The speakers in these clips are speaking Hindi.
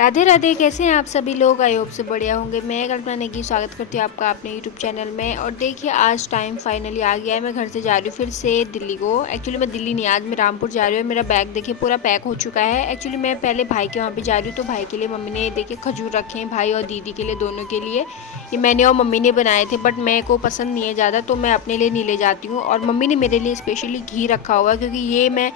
राधे राधे। कैसे हैं आप सभी लोग? आई होप से बढ़िया होंगे। मैं कल्पना नेगी स्वागत करती हूँ आपका अपने यूट्यूब चैनल में। और देखिए आज टाइम फाइनली आ गया है। मैं घर से जा रही हूँ फिर से दिल्ली को। एक्चुअली मैं दिल्ली नहीं, आज मैं रामपुर जा रही हूँ। मेरा बैग देखिए पूरा पैक हो चुका है। एक्चुअली मैं पहले भाई के वहाँ पे जा रही हूँ, तो भाई के लिए मम्मी ने देखिए खजूर रखे हैं, भाई और दीदी के लिए, दोनों के लिए। ये मैंने और मम्मी ने बनाए थे, बट मेरे को पसंद नहीं है ज़्यादा, तो मैं अपने लिए नहीं ले जाती हूँ। और मम्मी ने मेरे लिए स्पेशली घी रखा हुआ है, क्योंकि ये मैं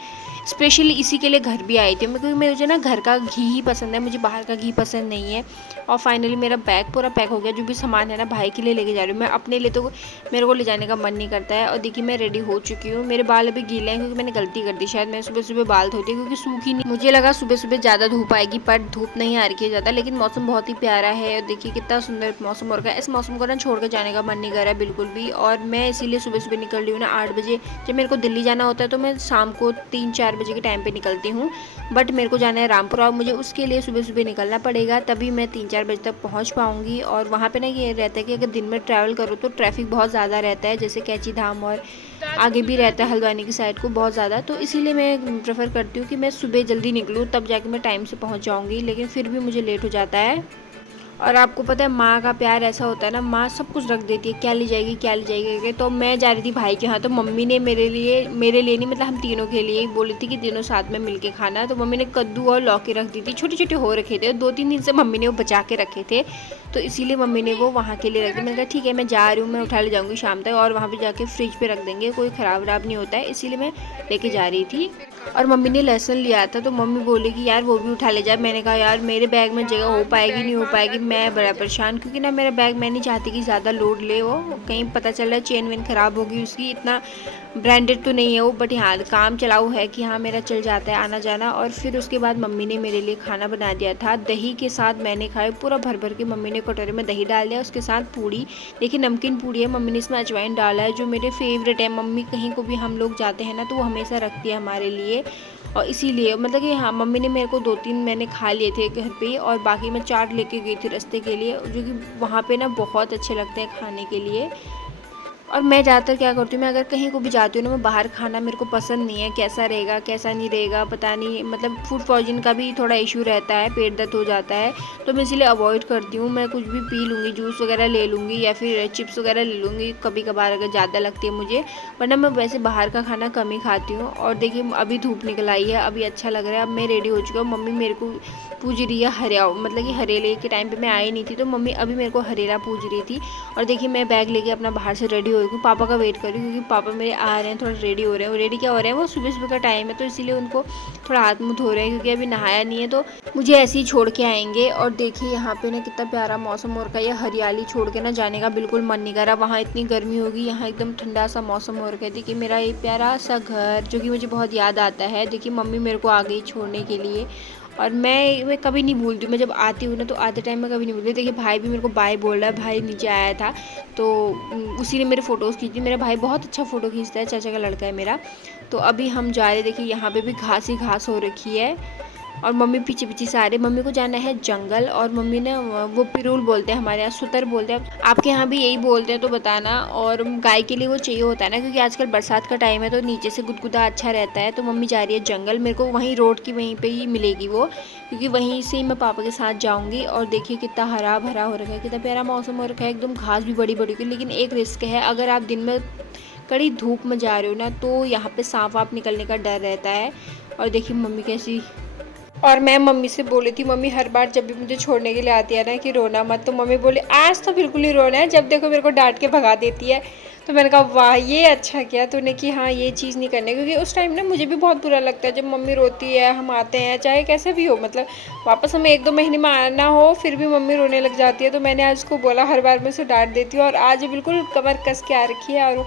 स्पेशली इसी के लिए घर भी आई थी, क्योंकि मुझे ना घर का घी ही पसंद है, मुझे बाहर का घी पसंद नहीं है। और फाइनली मेरा बैग पूरा पैक हो गया। जो भी सामान है ना भाई के लिए लेके जा रही हूँ मैं, अपने लिए तो मेरे को ले जाने का मन नहीं करता है। और देखिए मैं रेडी हो चुकी हूँ। मेरे बाल अभी गीले हैं क्योंकि मैंने गलती कर दी, शायद मैं सुबह सुबह बाल धोती क्योंकि सूखी नहीं। मुझे लगा सुबह सुबह ज़्यादा धूप आएगी, पर धूप नहीं आ रही है ज़्यादा, लेकिन मौसम बहुत ही प्यारा है। और देखिए कितना सुंदर मौसम हो रखा है। इस मौसम को ना छोड़ कर जाने का मन नहीं कर रहा है बिल्कुल भी। और मैं इसीलिए सुबह सुबह निकल रही हूँ ना 8 बजे। जब मेरे को दिल्ली जाना होता है तो मैं शाम को 3-4 बजे के टाइम पे निकलती हूँ, बट मेरे को जाना है रामपुर और मुझे उसके लिए सुबह सुबह निकलना पड़ेगा, तभी मैं 3-4 बजे तक पहुँच पाऊँगी। और वहाँ पे ना ये रहता है कि अगर दिन में ट्रैवल करो तो ट्रैफिक बहुत ज़्यादा रहता है, जैसे कैंची धाम और आगे भी रहता है हल्द्वानी की साइड को बहुत ज़्यादा। तो इसीलिए मैं प्रेफर करती हूँ कि मैं सुबह जल्दी निकलूँ, तब जाके मैं टाइम से पहुँच जाऊँगी, लेकिन फिर भी मुझे लेट हो जाता है। और आपको पता है माँ का प्यार ऐसा होता है ना, माँ सब कुछ रख देती है, क्या ले जाएगी क्या ले जाएगी करके। तो मैं जा रही थी भाई के यहाँ, तो मम्मी ने मेरे लिए नहीं, मतलब हम तीनों के लिए बोली थी कि तीनों साथ में मिलके खाना। तो मम्मी ने कद्दू और लौकी रख दी थी, छोटे छोटे हो रखे थे, 2-3 दिन से मम्मी ने वो बचा के रखे थे, तो इसीलिए मम्मी ने वो वहाँ के लिए रख दी। मैंने कहा ठीक है मैं जा रही हूँ, मैं उठा ले जाऊँगी शाम तक, और वहाँ पर जाके फ्रिज पर रख देंगे, कोई ख़राब वराब नहीं होता है, इसीलिए मैं लेके जा रही थी। और मम्मी ने लहसुन लिया था, तो मम्मी बोली कि यार वो भी उठा ले जा। मैंने कहा यार मेरे बैग में जगह हो पाएगी नहीं हो पाएगी, मैं बड़ा परेशान, क्योंकि ना मेरा बैग मैं नहीं चाहती कि ज़्यादा लोड ले, वो कहीं पता चल रहा है चेन वेन ख़राब होगी उसकी। इतना ब्रांडेड तो नहीं है वो, बट हाँ काम चलाऊ है कि हाँ मेरा चल जाता है आना जाना। और फिर उसके बाद मम्मी ने मेरे लिए खाना बना दिया था, दही के साथ मैंने खाए पूरा भर भर के। मम्मी ने कटोरे में दही डाल दिया, उसके साथ पूड़ी। देखिए नमकीन पूड़ी है, मम्मी ने इसमें अजवाइन डाला है, जो मेरे फेवरेट है। मम्मी कहीं को भी हम लोग जाते हैं ना तो वो हमेशा रखती है हमारे लिए, और इसीलिए मतलब कि हाँ मम्मी ने मेरे को 2-3 मैंने खा लिए थे घर पे, और बाकी मैं चाट लेके गई थी रास्ते के लिए, जो कि वहाँ पे ना बहुत अच्छे लगते हैं खाने के लिए। और मैं ज़्यादातर क्या करती हूँ, मैं अगर कहीं को भी जाती हूँ ना, मैं बाहर खाना मेरे को पसंद नहीं है, कैसा रहेगा कैसा नहीं रहेगा पता नहीं, मतलब फूड पॉइजन का भी थोड़ा इशू रहता है, पेट दर्द हो जाता है, तो मैं इसीलिए अवॉइड करती हूँ। मैं कुछ भी पी लूँगी, जूस वगैरह ले लूँगी या फिर चिप्स वगैरह ले लूँगी कभी कभार अगर ज़्यादा लगती है मुझे, वरना मैं वैसे बाहर का खाना कम ही खाती हूँ। और देखिए अभी धूप निकल आई है, अभी अच्छा लग रहा है, अब मैं रेडी हो चुका हूँ। मम्मी मेरे को पूज रही है हरिया, मतलब कि हरेले के टाइम पे मैं आई नहीं थी, तो मम्मी अभी मेरे को हरेला पूज रही थी। और देखिए मैं बैग लेके अपना बाहर से रेडी हो गई, पापा का वेट कर रही हूँ, क्योंकि पापा मेरे आ रहे हैं, थोड़ा रेडी हो रहे हैं। वो रेडी क्या हो रहे हैं, वो सुबह सुबह का टाइम है तो इसीलिए उनको थोड़ा हाथ मुँह धो रहे हैं, क्योंकि अभी नहाया नहीं है, तो मुझे ऐसे ही छोड़ के आएंगे। और देखिए यहाँ पे ना कितना प्यारा मौसम हो रखा है, ये हरियाली छोड़ के ना जाने का बिल्कुल मन नहीं कर रहा। वहाँ इतनी गर्मी होगी, यहाँ एकदम ठंडा सा मौसम हो रखा है। देखिए मेरा ये प्यारा सा घर जो कि मुझे बहुत याद आता है। देखिए मम्मी मेरे को आ गई छोड़ने के लिए, और मैं कभी नहीं भूलती हूँ, मैं जब आती हूँ ना तो आते टाइम मैं कभी नहीं भूलती। देखिए भाई भी मेरे को बाय बोल रहा है, भाई नीचे आया था, तो उसी ने मेरे फ़ोटोज़ खींची। मेरा भाई बहुत अच्छा फ़ोटो खींचता है, चाचा का लड़का है मेरा। तो अभी हम जा रहे, देखिए यहाँ पे भी घास ही घास हो रखी है, और मम्मी पीछे पीछे से आ रही। मम्मी को जाना है जंगल, और मम्मी ने वो पिरूल बोलते हैं, हमारे यहाँ सुतर बोलते हैं, आपके यहाँ भी यही बोलते हैं तो बताना। और गाय के लिए वो चाहिए होता है ना, क्योंकि आजकल बरसात का टाइम है तो नीचे से गुदगुदा अच्छा रहता है। तो मम्मी जा रही है जंगल, मेरे को वहीं रोड की वहीं पे ही मिलेगी वो, क्योंकि वहीं से ही मैं पापा के साथ जाऊँगी। और देखिए कितना हरा भरा हो रखा है, कितना प्यारा मौसम हो रखा है, एकदम घास भी बड़ी बड़ी हुई। लेकिन एक रिस्क है, अगर आप दिन में कड़ी धूप में जा रहे हो ना तो यहाँ पे सांप वाप निकलने का डर रहता है। और देखिए मम्मी कैसी, और मैं मम्मी से बोली थी, मम्मी हर बार जब भी मुझे छोड़ने के लिए आती है ना कि रोना मत, तो मम्मी बोली आज तो बिल्कुल ही रोना है, जब देखो मेरे को डांट के भगा देती है। तो मैंने कहा वाह ये अच्छा किया तूने कि हाँ ये चीज़ नहीं करनी, क्योंकि उस टाइम ना मुझे भी बहुत बुरा लगता है जब मम्मी रोती है, हम आते हैं चाहे कैसे भी हो, मतलब वापस हमें 1-2 महीने में आना हो फिर भी मम्मी रोने लग जाती है। तो मैंने आज उसको बोला, हर बार मैं उसे डांट देती हूँ, और आज बिल्कुल कमर कस के आ रखी है, और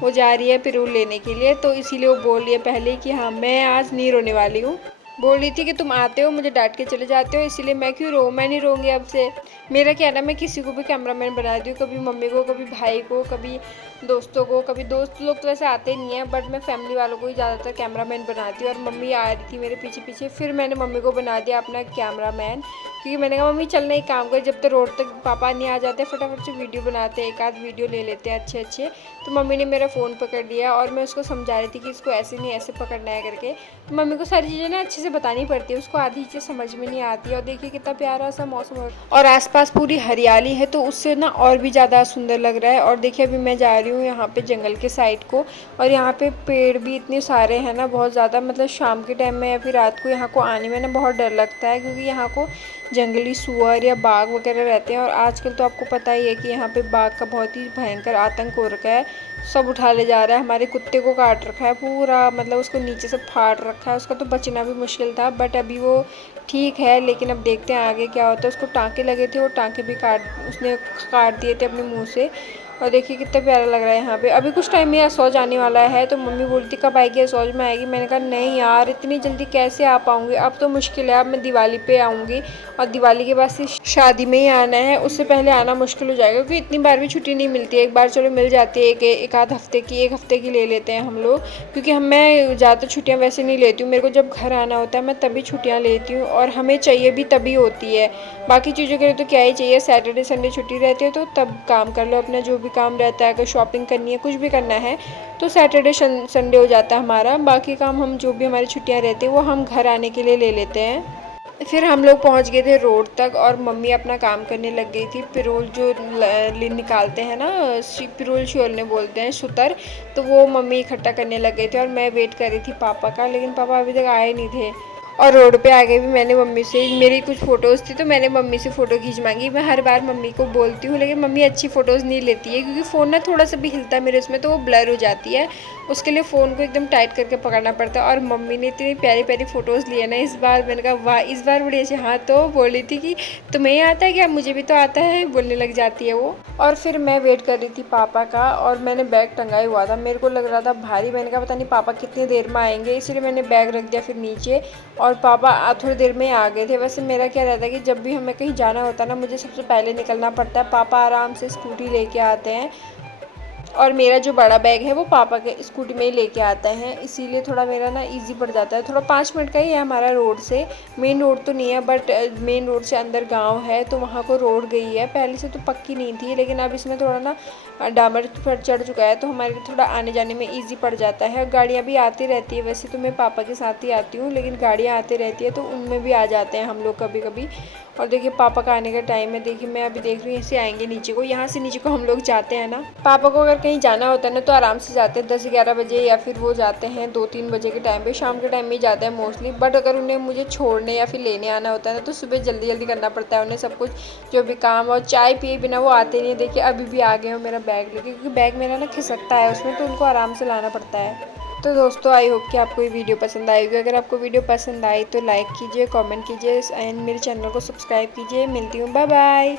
वो जा रही है पिरूल लेने के लिए, तो इसीलिए वो बोल रही है पहले कि हाँ मैं आज नहीं रोने वाली हूँ। बोल रही थी कि तुम आते हो मुझे डांट के चले जाते हो, इसीलिए मैं क्यों रो, मैं नहीं रोऊंगी अब से। मेरा क्या है ना, मैं किसी को भी कैमरामैन बना दी हूँ, कभी मम्मी को, कभी भाई को, कभी दोस्तों को। कभी दोस्त लोग तो वैसे आते नहीं हैं, बट मैं फैमिली वालों को ही ज़्यादातर कैमरामैन बनाती हूँ। और मम्मी आ रही थी मेरे पीछे पीछे, फिर मैंने मम्मी को बना दिया अपना कैमरामैन, क्योंकि मैंने कहा मम्मी चलना एक काम कर, जब तक रोड तक पापा नहीं आ जाते फटाफट से वीडियो बनाते हैं, एक आध वीडियो ले लेते हैं अच्छे। तो मम्मी ने मेरा फ़ोन पकड़ लिया और मैं उसको समझा रही थी कि इसको ऐसे नहीं ऐसे पकड़ना है करके। तो मम्मी को सारी चीज़ें ना अच्छे से बतानी पड़ती है, उसको आधी चीज़ें समझ में नहीं आती है। और देखिए कितना प्यारा सा मौसम है और आसपास पूरी हरियाली है, तो उससे ना और भी ज़्यादा सुंदर लग रहा है। और देखिए अभी मैं जा रही हूँ यहाँ पे जंगल के साइड को, और यहाँ पे पेड़ भी इतने सारे हैं ना, बहुत ज़्यादा। मतलब शाम के टाइम में या फिर रात को यहाँ को आने में ना बहुत डर लगता है, क्योंकि यहाँ को जंगली सुअर या बाघ वगैरह रहते हैं। और आजकल तो आपको पता ही है कि यहाँ पे बाघ का बहुत ही भयंकर आतंक हो रखा है, सब उठा ले जा रहा है। हमारे कुत्ते को काट रखा है पूरा, मतलब उसको नीचे से फाड़ रखा है, उसका तो बचना भी मुश्किल था, बट अभी वो ठीक है। लेकिन अब देखते हैं आगे क्या होता है। उसको टाँके लगे थे, वो टाँके भी उसने काट दिए थे अपने मुँह से। और देखिए कितना प्यारा लग रहा है यहाँ पे। अभी कुछ टाइम में असौज आने वाला है, तो मम्मी बोलती कब आएगी, असौज में आएगी। मैंने कहा नहीं यार, इतनी जल्दी कैसे आ पाऊँगी, अब तो मुश्किल है, अब मैं दिवाली पे आऊँगी, और दिवाली के बाद से शादी में ही आना है, उससे पहले आना मुश्किल हो जाएगा, क्योंकि इतनी बार भी छुट्टी नहीं मिलती है। एक बार चलो मिल जाती है, एक आध हफ्ते की, एक हफ्ते की ले लेते हैं हम लोग, क्योंकि मैं ज़्यादा छुट्टियाँ वैसे नहीं लेती हूँ। मेरे को जब घर आना होता है मैं तभी छुट्टियाँ लेती हूँ, और हमें चाहिए भी तभी होती है। बाकी चीज़ों के लिए तो क्या ही चाहिए, सैटरडे संडे छुट्टी रहती है तो तब काम कर लो अपना, जो भी काम रहता है। अगर शॉपिंग करनी है, कुछ भी करना है, तो सैटरडे संडे हो जाता है हमारा। बाकी काम हम जो भी हमारी छुट्टियां रहती हैं वो हम घर आने के लिए ले लेते हैं। फिर हम लोग पहुंच गए थे रोड तक, और मम्मी अपना काम करने लग गई थी। पिरोल जो निकालते हैं ना, पिरोल छोलने बोलते हैं, सुतर, तो वो मम्मी इकट्ठा करने लग गई थी। और मैं वेट कर रही थी पापा का, लेकिन पापा अभी तक आए नहीं थे। और रोड पे आगे भी मैंने मम्मी से, मेरी कुछ फ़ोटोज़ थी तो मैंने मम्मी से फ़ोटो खींच मांगी। मैं हर बार मम्मी को बोलती हूँ, लेकिन मम्मी अच्छी फ़ोटोज़ नहीं लेती है, क्योंकि फ़ोन ना थोड़ा सा भी हिलता है मेरे उसमें तो वो ब्लर हो जाती है। उसके लिए फ़ोन को एकदम टाइट करके पकड़ना पड़ता है। और मम्मी ने इतनी प्यारी प्यारी फ़ोटोज़ ली है ना इस बार, मैंने कहा वाह, इस बार बड़ी अच्छी। हाँ, तो बोल रही थी कि तुम्हें आता है क्या, मुझे भी तो आता है, बोलने लग जाती है वो। और फिर मैं वेट कर रही थी पापा का, और मैंने बैग टंगाया हुआ था, मेरे को लग रहा था भारी। मैंने कहा पता नहीं पापा कितनी देर में आएंगे, इसलिए मैंने बैग रख दिया फिर नीचे, और पापा थोड़ी देर में ही आ गए थे। वैसे मेरा क्या रहता है कि जब भी हमें कहीं जाना होता है ना, मुझे सबसे पहले निकलना पड़ता है। पापा आराम से स्कूटी लेके आते हैं, और मेरा जो बड़ा बैग है वो पापा के स्कूटी में ही लेके आता है, इसीलिए थोड़ा मेरा ना इजी पड़ जाता है। थोड़ा 5 मिनट का ही है हमारा रोड से, मेन रोड तो नहीं है, बट मेन रोड से अंदर गांव है, तो वहाँ को रोड गई है। पहले से तो पक्की नहीं थी, लेकिन अब इसमें थोड़ा ना डामर पर चढ़ चुका है, तो हमारे लिए थोड़ा आने जाने में ईजी पड़ जाता है। गाड़ियाँ भी आती रहती है, वैसे तो मैं पापा के साथ ही आती हूँ, लेकिन गाड़ियाँ आती रहती है तो उनमें भी आ जाते हैं हम लोग कभी कभी। और देखिए पापा का आने का टाइम है, देखिए मैं अभी देख रही हूँ ऐसे आएंगे नीचे को, यहाँ से नीचे को हम लोग जाते हैं ना। पापा को अगर कहीं जाना होता है ना तो आराम से जाते हैं 10-11 बजे, या फिर वो जाते हैं 2-3 बजे के टाइम पे, शाम के टाइम में ही जाते हैं मोस्टली। बट अगर उन्हें मुझे छोड़ने या फिर लेने आना होता है ना, तो सुबह जल्दी जल्दी करना पड़ता है उन्हें सब कुछ, जो भी काम। और चाय पिए बिना वो आते नहीं है। देखिए अभी भी आ गए हो मेरा बैग लेके, क्योंकि बैग मेरा ना खिसकता है उसमें, तो उनको आराम से लाना पड़ता है। तो दोस्तों आई होप कि आपको ये वीडियो पसंद आएगी। अगर आपको वीडियो पसंद आई तो लाइक कीजिए, कमेंट कीजिए, एंड मेरे चैनल को सब्सक्राइब कीजिए। मिलती हूँ, बाय बाय।